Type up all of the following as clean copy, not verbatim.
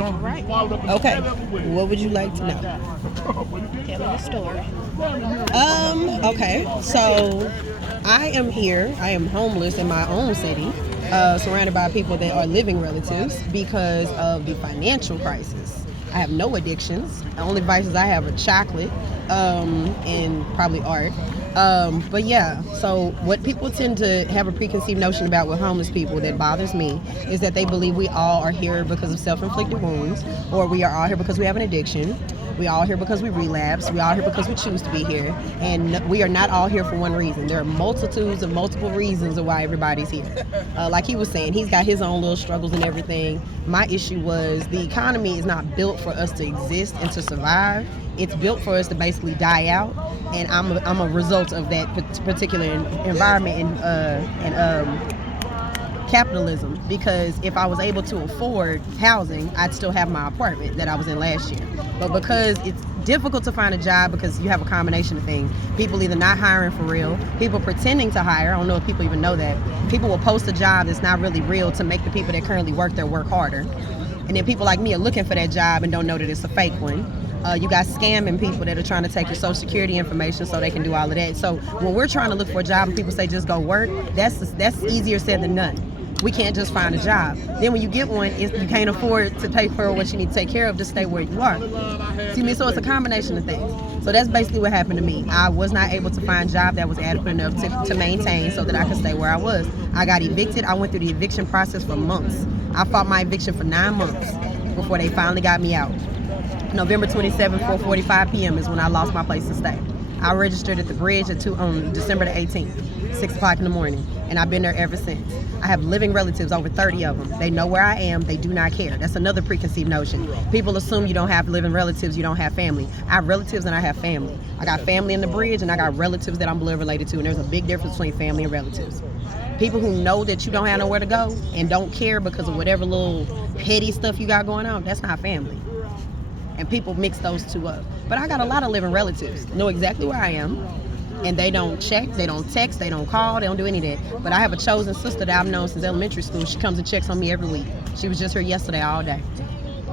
Right. Okay. What would you like to know? Tell me the story. Okay. So I am here. I am homeless in my own city, surrounded by people that are living relatives because of the financial crisis. I have no addictions. The only vices I have are chocolate, and probably art. But yeah, so what people tend to have a preconceived notion about with homeless people that bothers me is that they believe we all are here because of self-inflicted wounds, or we are all here because we have an addiction. We all here because we relapse. We all here because we choose to be here, and we are not all here for one reason. There are multitudes of multiple reasons of why everybody's here. Like he was saying, he's got his own little struggles and everything. My issue was the economy is not built for us to exist and to survive. It's built for us to basically die out, and I'm a result of that particular environment and capitalism, because if I was able to afford housing, I'd still have my apartment that I was in last year. But because it's difficult to find a job because you have a combination of things, people either not hiring for real, people pretending to hire, I don't know if people even know that, people will post a job that's not really real to make the people that currently work there work harder. And then people like me are looking for that job and don't know that it's a fake one. You got scamming people that are trying to take your social security information so they can do all of that. So when we're trying to look for a job and people say just go work, that's easier said than done. We can't just find a job. Then when you get one, you can't afford to pay for what you need to take care of to stay where you are. See me? So it's a combination of things. So that's basically what happened to me. I was not able to find a job that was adequate enough to maintain so that I could stay where I was. I got evicted. I went through the eviction process for months. I fought my eviction for 9 months before they finally got me out. November 27th, 4:45 p.m. is when I lost my place to stay. I registered at the bridge on December the 18th, 6 o'clock in the morning, and I've been there ever since. I have living relatives, over 30 of them. They know where I am. They do not care. That's another preconceived notion. People assume you don't have living relatives, you don't have family. I have relatives and I have family. I got family in the bridge and I got relatives that I'm blood related to, and there's a big difference between family and relatives. People who know that you don't have nowhere to go and don't care because of whatever little petty stuff you got going on, that's not family. And people mix those two up. But I got a lot of living relatives, know exactly where I am, and they don't check, they don't text, they don't call, they don't do any of that. But I have a chosen sister that I've known since elementary school. She comes and checks on me every week. She was just here yesterday all day.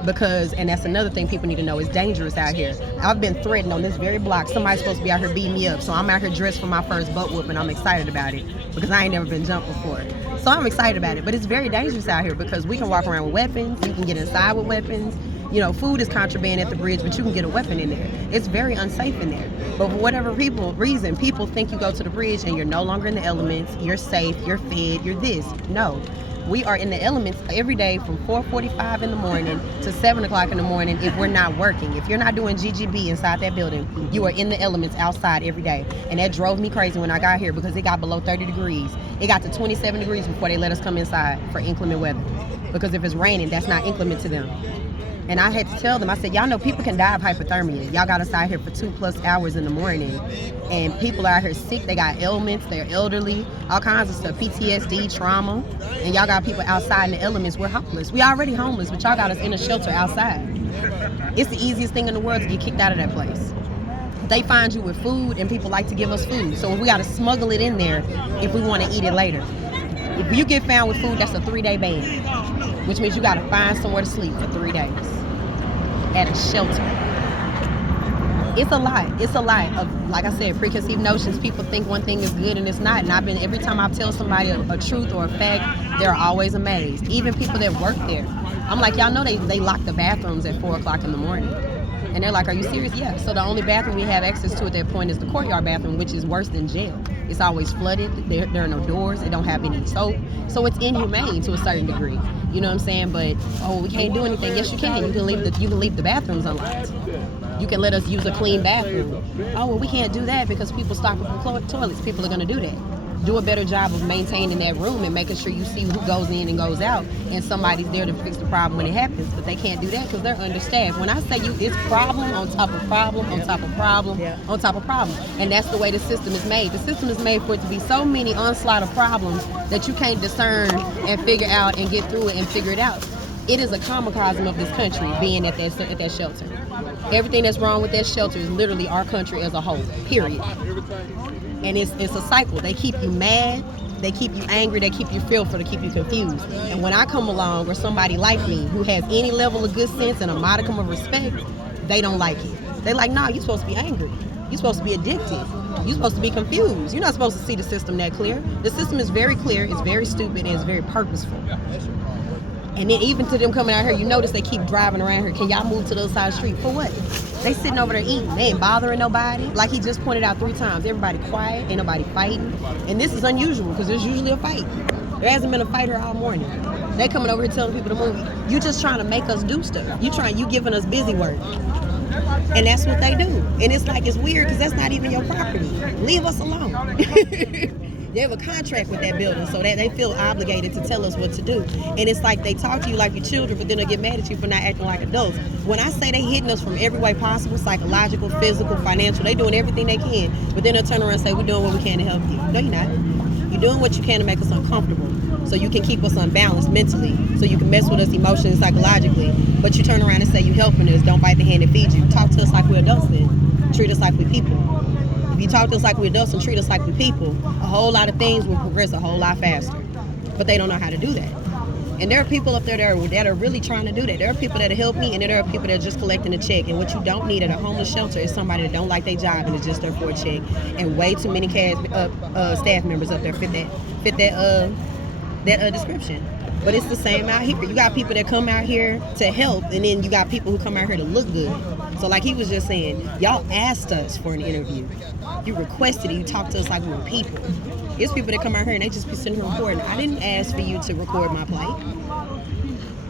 Because, and that's another thing people need to know, it's dangerous out here. I've been threatened on this very block. Somebody's supposed to be out here beating me up. So I'm out here dressed for my first butt whoop, and I'm excited about it because I ain't never been jumped before. So I'm excited about it. But it's very dangerous out here because we can walk around with weapons. You can get inside with weapons. You know, food is contraband at the bridge, but you can get a weapon in there. It's very unsafe in there. But for whatever reason, people think you go to the bridge and you're no longer in the elements, you're safe, you're fed, you're this. No. We are in the elements every day from 4:45 in the morning to 7 o'clock in the morning if we're not working. If you're not doing GGB inside that building, you are in the elements outside every day. And that drove me crazy when I got here because it got below 30 degrees. It got to 27 degrees before they let us come inside for inclement weather. Because if it's raining, that's not inclement to them. And I had to tell them, I said, y'all know people can die of hypothermia. Y'all got us out here for 2+ hours in the morning. And people are out here sick. They got ailments. They're elderly. All kinds of stuff. PTSD, trauma. And y'all got people outside in the elements. We're homeless. We already homeless, but y'all got us in a shelter outside. It's the easiest thing in the world to get kicked out of that place. They find you with food, and people like to give us food. So we got to smuggle it in there if we want to eat it later. If you get found with food, that's a 3-day ban, which means you got to find somewhere to sleep for 3 days at a shelter. It's a lot of, like I said, preconceived notions. People think one thing is good and it's not. And every time I tell somebody a truth or a fact, they're always amazed. Even people that work there. I'm like, y'all know they lock the bathrooms at 4 o'clock in the morning. And they're like, are you serious? Yeah. So the only bathroom we have access to at that point is the courtyard bathroom, which is worse than jail. It's always flooded. There are no doors. They don't have any soap. So it's inhumane to a certain degree. You know what I'm saying? But, oh, we can't do anything. Yes, you can. You can leave the bathrooms unlocked. You can let us use a clean bathroom. Oh, well, we can't do that because people stop at the toilets. People are going to do that. Do a better job of maintaining that room and making sure you see who goes in and goes out, and somebody's there to fix the problem when it happens. But they can't do that because they're understaffed. When I say it's problem on top of problem on top of problem on top of problem, and that's the way the system is made. The system is made for it to be so many onslaught of problems that you can't discern and figure out and get through it and figure it out. It is a comicrosm of this country being at that shelter. Everything that's wrong with that shelter is literally our country as a whole, period. And it's a cycle. They keep you mad, They keep you angry, they keep you fearful, they keep you confused. And when I come along, or somebody like me who has any level of good sense and a modicum of respect, they don't like it. They like, nah, you're supposed to be angry. You're supposed to be addicted. You're supposed to be confused. You're not supposed to see the system that clear. The system is very clear, it's very stupid, and it's very purposeful. And then even to them coming out here, you notice they keep driving around here. Can y'all move to the other side of the street? For what? They sitting over there eating. They ain't bothering nobody. Like he just pointed out 3 times. Everybody quiet. Ain't nobody fighting. And this is unusual because there's usually a fight. There hasn't been a fight here all morning. They coming over here telling people to move. You just trying to make us do stuff. You giving us busy work. And that's what they do. And it's like, it's weird because that's not even your property. Leave us alone. They have a contract with that building, so that they feel obligated to tell us what to do. And it's like they talk to you like your children, but then they get mad at you for not acting like adults. When I say they hitting us from every way possible, psychological, physical, financial, they doing everything they can, but then they'll turn around and say, we're doing what we can to help you. No, you're not. You're doing what you can to make us uncomfortable, so you can keep us unbalanced mentally, so you can mess with us emotionally and psychologically, but you turn around and say you helping us. Don't bite the hand that feeds you. Talk to us like we're adults then. Treat us like we're people. If you talk to us like we're adults and treat us like we're people, a whole lot of things will progress a whole lot faster. But they don't know how to do that. And there are people up there that are really trying to do that. There are people that help me, and there are people that are just collecting a check. And what you don't need at a homeless shelter is somebody that don't like their job and is just there for a check. And way too many staff members up there fit that description. But it's the same out here. You got people that come out here to help, and then you got people who come out here to look good. So like he was just saying, y'all asked us for an interview. You requested it. You talked to us like we were people. There's people that come out here and they just be sitting here recording. I didn't ask for you to record my plight.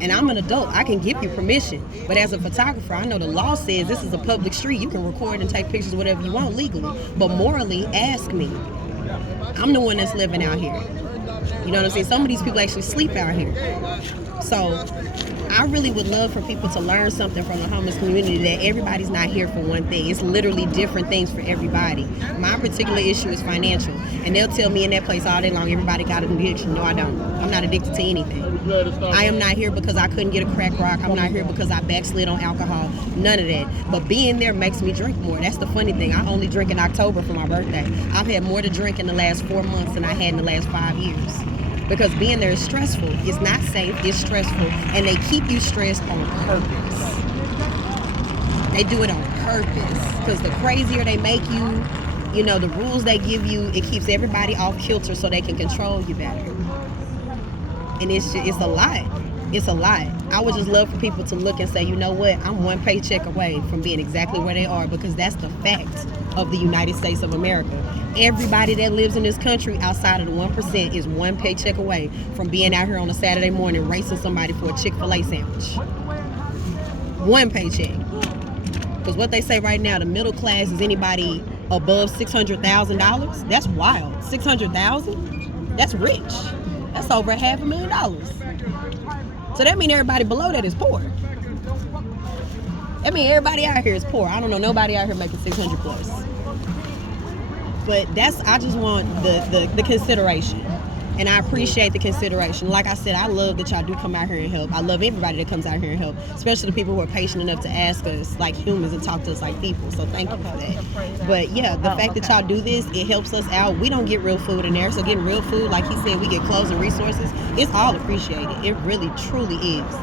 And I'm an adult. I can give you permission. But as a photographer, I know the law says this is a public street. You can record and take pictures whatever you want legally. But morally, ask me. I'm the one that's living out here. You know what I'm saying? Some of these people actually sleep out here. So I really would love for people to learn something from the homeless community, that everybody's not here for one thing. It's literally different things for everybody. My particular issue is financial. And they'll tell me in that place all day long, everybody got an addiction. No, I don't. I'm not addicted to anything. I am not here because I couldn't get a crack rock. I'm not here because I backslid on alcohol. None of that. But being there makes me drink more. That's the funny thing. I only drink in October for my birthday. I've had more to drink in the last 4 months than I had in the last 5 years. Because being there is stressful. It's not safe, it's stressful. And they keep you stressed on purpose. They do it on purpose. Because the crazier they make you, you know, the rules they give you, it keeps everybody off kilter so they can control you better. And it's a lot. It's a lot. I would just love for people to look and say, you know what, I'm one paycheck away from being exactly where they are, because that's the fact of the United States of America. Everybody that lives in this country outside of the 1% is one paycheck away from being out here on a Saturday morning racing somebody for a Chick-fil-A sandwich. One paycheck. Because what they say right now, the middle class is anybody above $600,000. That's wild. $600,000? That's rich. That's over $500,000. So that means everybody below that is poor. That means everybody out here is poor. I don't know nobody out here making 600 plus. But I just want the consideration. And I appreciate the consideration. Like I said, I love that y'all do come out here and help. I love everybody that comes out here and help, especially the people who are patient enough to ask us like humans and talk to us like people. So thank you for that. But yeah, the fact that y'all do this, it helps us out. We don't get real food in there. So getting real food, like he said, we get clothes and resources. It's all appreciated. It really, truly is.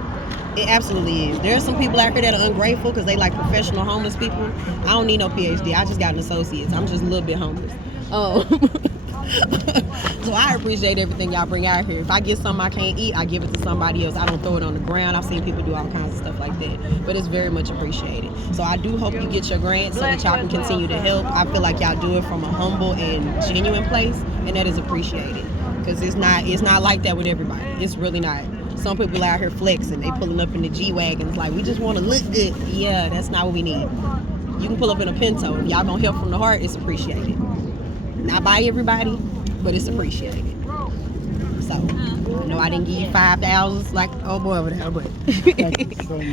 It absolutely is. There are some people out here that are ungrateful because they like professional homeless people. I don't need no PhD. I just got an associate's. I'm just a little bit homeless. So I appreciate everything y'all bring out here. If I get something I can't eat, I give it to somebody else. I don't throw it on the ground. I've seen people do all kinds of stuff like that. But it's very much appreciated. So I do hope you get your grant so that y'all can continue to help. I feel like y'all do it from a humble and genuine place, and that is appreciated. Because it's not like that with everybody. It's really not. Some people out here flexing. They pulling up in the G-Wagons like, we just want to look good. Yeah, that's not what we need. You can pull up in a Pinto. If y'all gonna help from the heart, it's appreciated. Not by everybody, but it's appreciated. So, I know I didn't give you 5,000 like, oh boy, whatever, but.